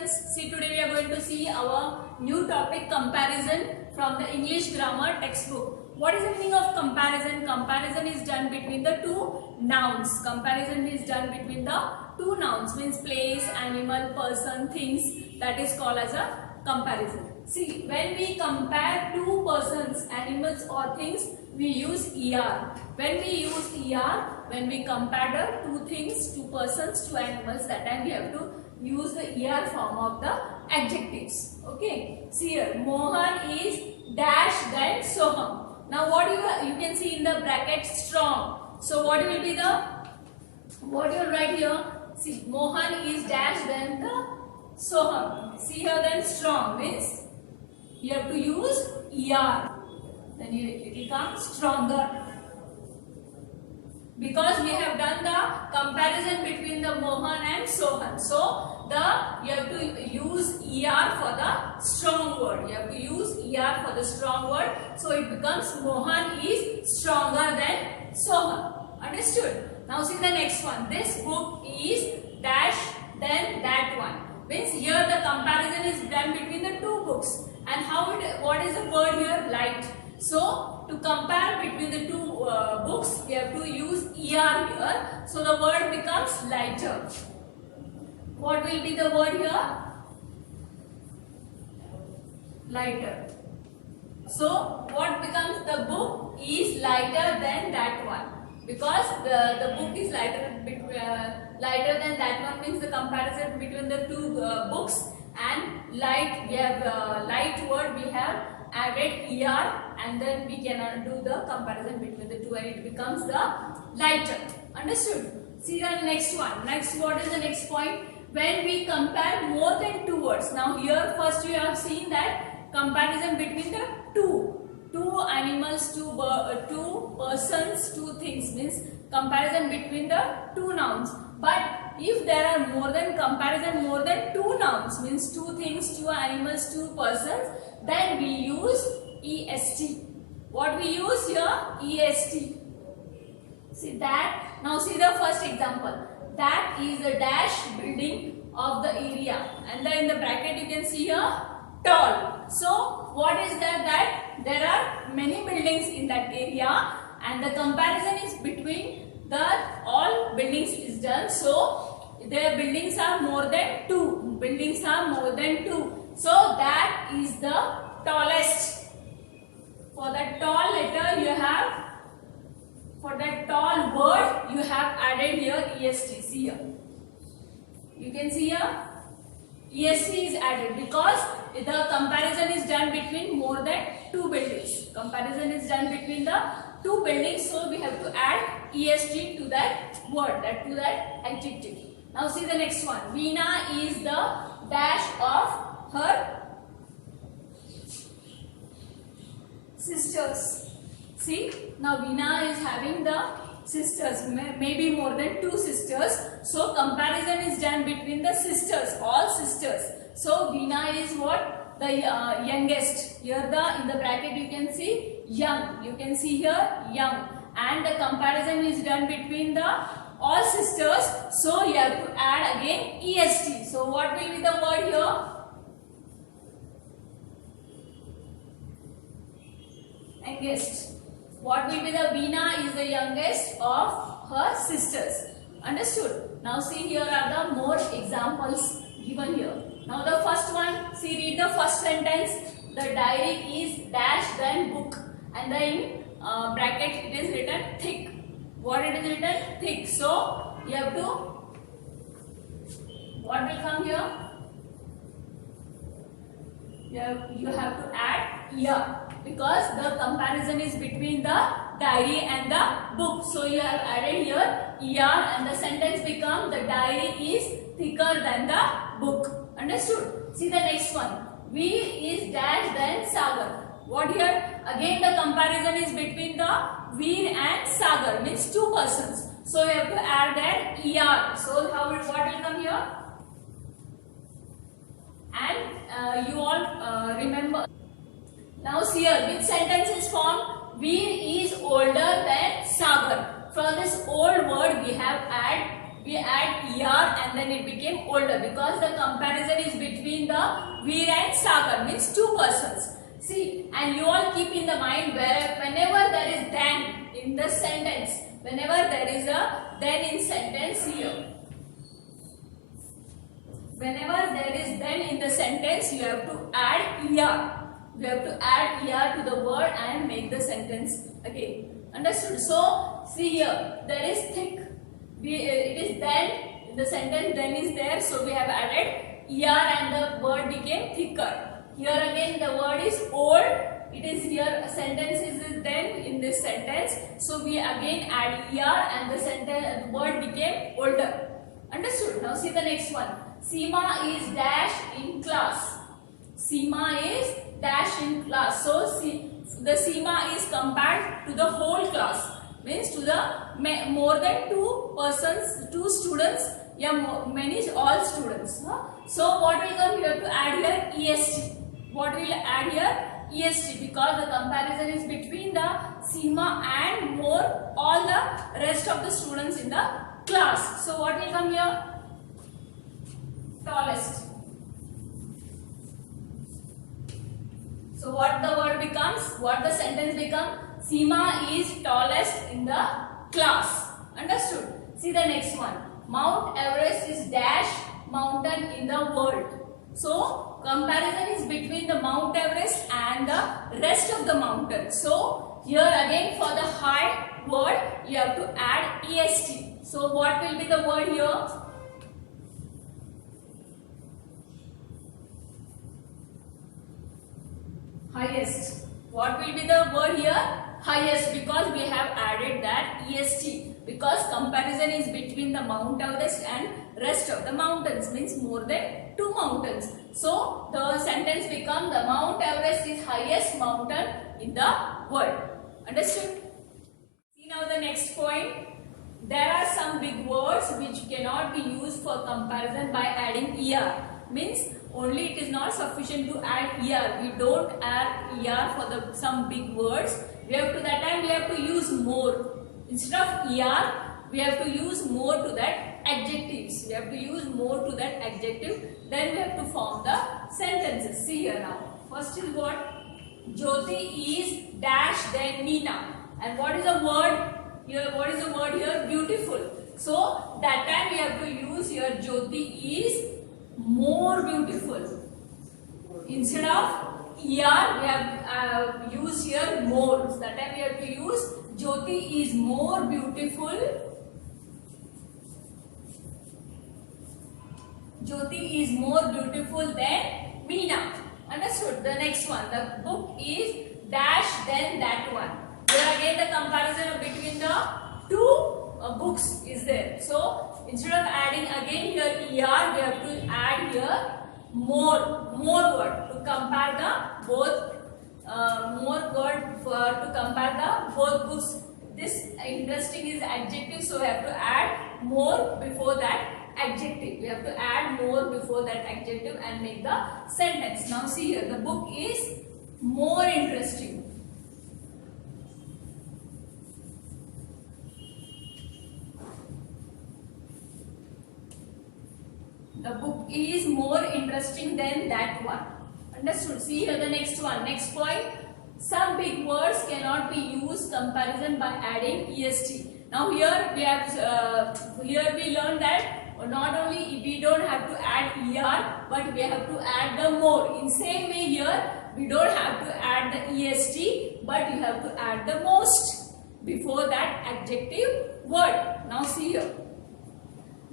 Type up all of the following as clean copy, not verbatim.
students, see today we are going to see our new topic comparison from the English grammar textbook. What is the meaning of comparison? Comparison is done between the two nouns. Comparison is done between the two nouns, means place, animal, person, things. That is called as a comparison. See, when we compare two persons, animals or things, we use ER. When we use ER, when we compare the two things, two persons, two animals, that time we have to use the ER form of the adjectives. Okay. See here, Mohan is dash then Soham. Now what you can see in the bracket strong. So what will be the, what you write here? See, Mohan is dash then the Soham. See here, then strong means you have to use ER. Then it becomes stronger. Because we have done the comparison between the Mohan and Sohan. So you have to use ER for the strong word. You have to use ER for the strong word. So it becomes Mohan is stronger than Sohan. Understood? Now see the next one. This book is dash then that one. Means here the comparison is done between the two books. And what is the word here? Light. So to compare between the two books, we have to use ER here. So the word becomes lighter. What will be the word here? Lighter. So what becomes, the book is lighter than that one. Because the book is lighter than that one, means the comparison between the two books, and light, we have light word, we have added ER, and then we can do the comparison between the two and it becomes the lighter. Understood? See the next one. Next, what is the next point? When we compare more than two words. Now here first you have seen that comparison between the two animals, two persons, two things, means comparison between the two nouns. But if there are more than comparison, more than two nouns, means two things, two animals, two persons, then we use EST. What we use here? EST. See that? Now see the first example. That is a dash building of the area. And then in the bracket you can see here tall. So what is that? That there are many buildings in that area and the comparison is between the all buildings is done. So their buildings are more than two. Buildings are more than two. So that is the tallest. For that tall letter you have, for that tall word you have added here EST. See here. You can see here EST is added because the comparison is done between more than two buildings. Comparison is done between the two buildings, so we have to add EST to that word, to that adjective. Now see the next one. Veena is the dash of her sisters. See, now Veena is having the sisters, maybe more than two sisters. So comparison is done between the sisters, all sisters. So Veena is what? The youngest. Here in the bracket you can see young. You can see here young. And the comparison is done between the all sisters. So you have to add again EST. So what will be the word here? Youngest. What will be the Veena is the youngest of her sisters. Understood? Now see, here are the more examples given here. Now the first one, see, read the first sentence. The diary is dash then book, and then in bracket it is written thick. What it is written? Thick. So you have to, what will come here? You have to add ER. Because the comparison is between the diary and the book. So you have added here ER and the sentence becomes the diary is thicker than the book. Understood? See the next one. V is dash then Sagar. What here? Again the comparison is between the Veer and Sagar, means two persons. So you have to add that ER. So what will come here? And you all remember. Now see here, which sentence is formed? Veer is older than Sagar. From this old word we add ER and then it became older because the comparison is between Veer and Sagar, means two persons. See, and you all keep in the mind where whenever there is then in the sentence, whenever there is a then in sentence here, whenever there is then in the sentence, you have to add er. You have to add er to the word and make the sentence again. Understood? So, see here, there is thick. It is then, in the sentence then is there, so we have added er and the word became thicker. Here again the word is old. It is here, sentence is then in this sentence. So, we again add er and the sentence word became older. Understood? Now, see the next one. Seema is dash in class. Seema is dash in class. So, the Seema is compared to the whole class. Means to the more than two persons, two students. Yeah, many all students. Huh? So, what will come here to add here? EST. What will add here? EST, because the comparison is between the Seema and more all the rest of the students in the class. So, what will come here? Tallest. So what the word becomes? What the sentence becomes? Seema is tallest in the class. Understood? See the next one. Mount Everest is dash mountain in the world. So comparison is between the Mount Everest and the rest of the mountains. So here again for the high word you have to add est. So what will be the word here? Highest. What will be the word here? Highest, because we have added that est, because comparison is between the Mount Everest and rest of the mountains, means more than two mountains. So the sentence becomes the Mount Everest is highest mountain in the world. Understood? See now the next point. There are some big words which cannot be used for comparison by adding er. Means only it is not sufficient to add er. We don't add er for the some big words. We have to that time we have to use more. Instead of er, we have to use more to that adjectives. We have to use more to that adjective. Then we have to form the sentences. See here now. First is what? Jyoti is dash then Meena. And what is the word here? What is the word here? Beautiful. So that time we have to use here Jyoti is more beautiful. Instead of er, we have used here more. So that time we have to use Jyoti is more beautiful. Jyoti is more beautiful than Meena. Understood? The next one. The book is dash then that one. Here again the comparison between the two books is there. So instead of adding again here er, we have to add here more word to compare the both more word to compare the both books. This interesting is adjective, so we have to add more before that adjective. We have to add more before that adjective and make the sentence. Now see here, the book is more interesting. The book is more interesting than that one. Understood? See here the next one. Next point. Some big words cannot be used comparison by adding est. Now here we have here we learn that not only we don't have to add er, but we have to add the more. In same way here we don't have to add the est, but you have to add the most before that adjective word. Now see here.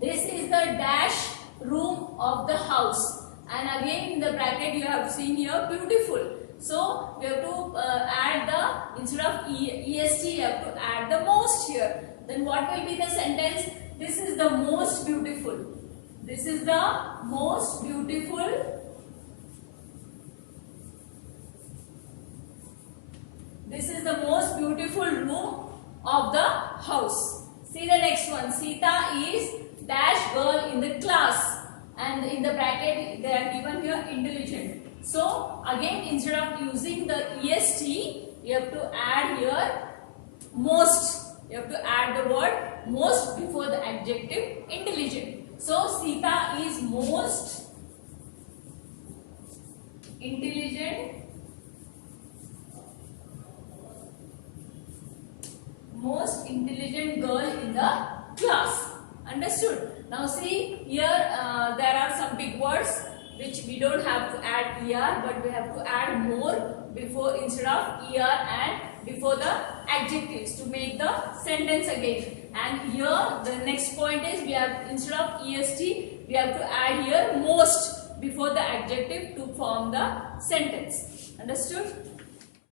This is the dash room of the house, and again in the bracket you have seen here beautiful. So we have to add the, instead of est you have to add the most here. Then what will be the sentence? This is the most beautiful. This is the most beautiful. This is the most beautiful room of the house. See the next one. Sita is dash girl in the class, and in the bracket they are given here intelligent. So again instead of using the est you have to add here most. You have to add the word most before the adjective intelligent. So Sita is most most intelligent girl in the class. Understood? Now see here there are some big words which we don't have to add er, but we have to add more before instead of er and before the adjectives to make the sentence again. And here the next point is we have instead of est we have to add here most before the adjective to form the sentence. Understood?